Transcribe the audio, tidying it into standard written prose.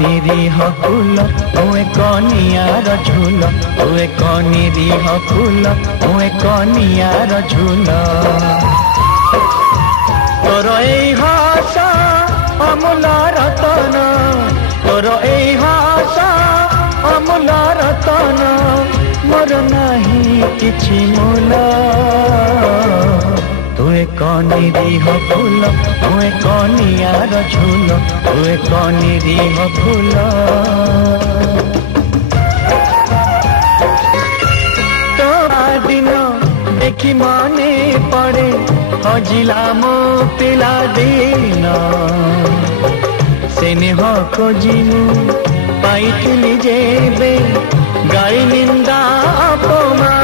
निरीह फूल तू एक नियार झूल तू एक निरीह फूल तू एक नियार झूल तोर ए भाषा अमूल रतन तोर ए भाषा अमूल रतन मोर नहीं किछि मूल तू एक निरीह फूल तू एक नियार झूल तू एक निरीह फूल तो दिन देखी मने पड़े हजिला मो पिला दिन स्नेह खोजिनु पाइथिली जेबे गाई निंदा अपमान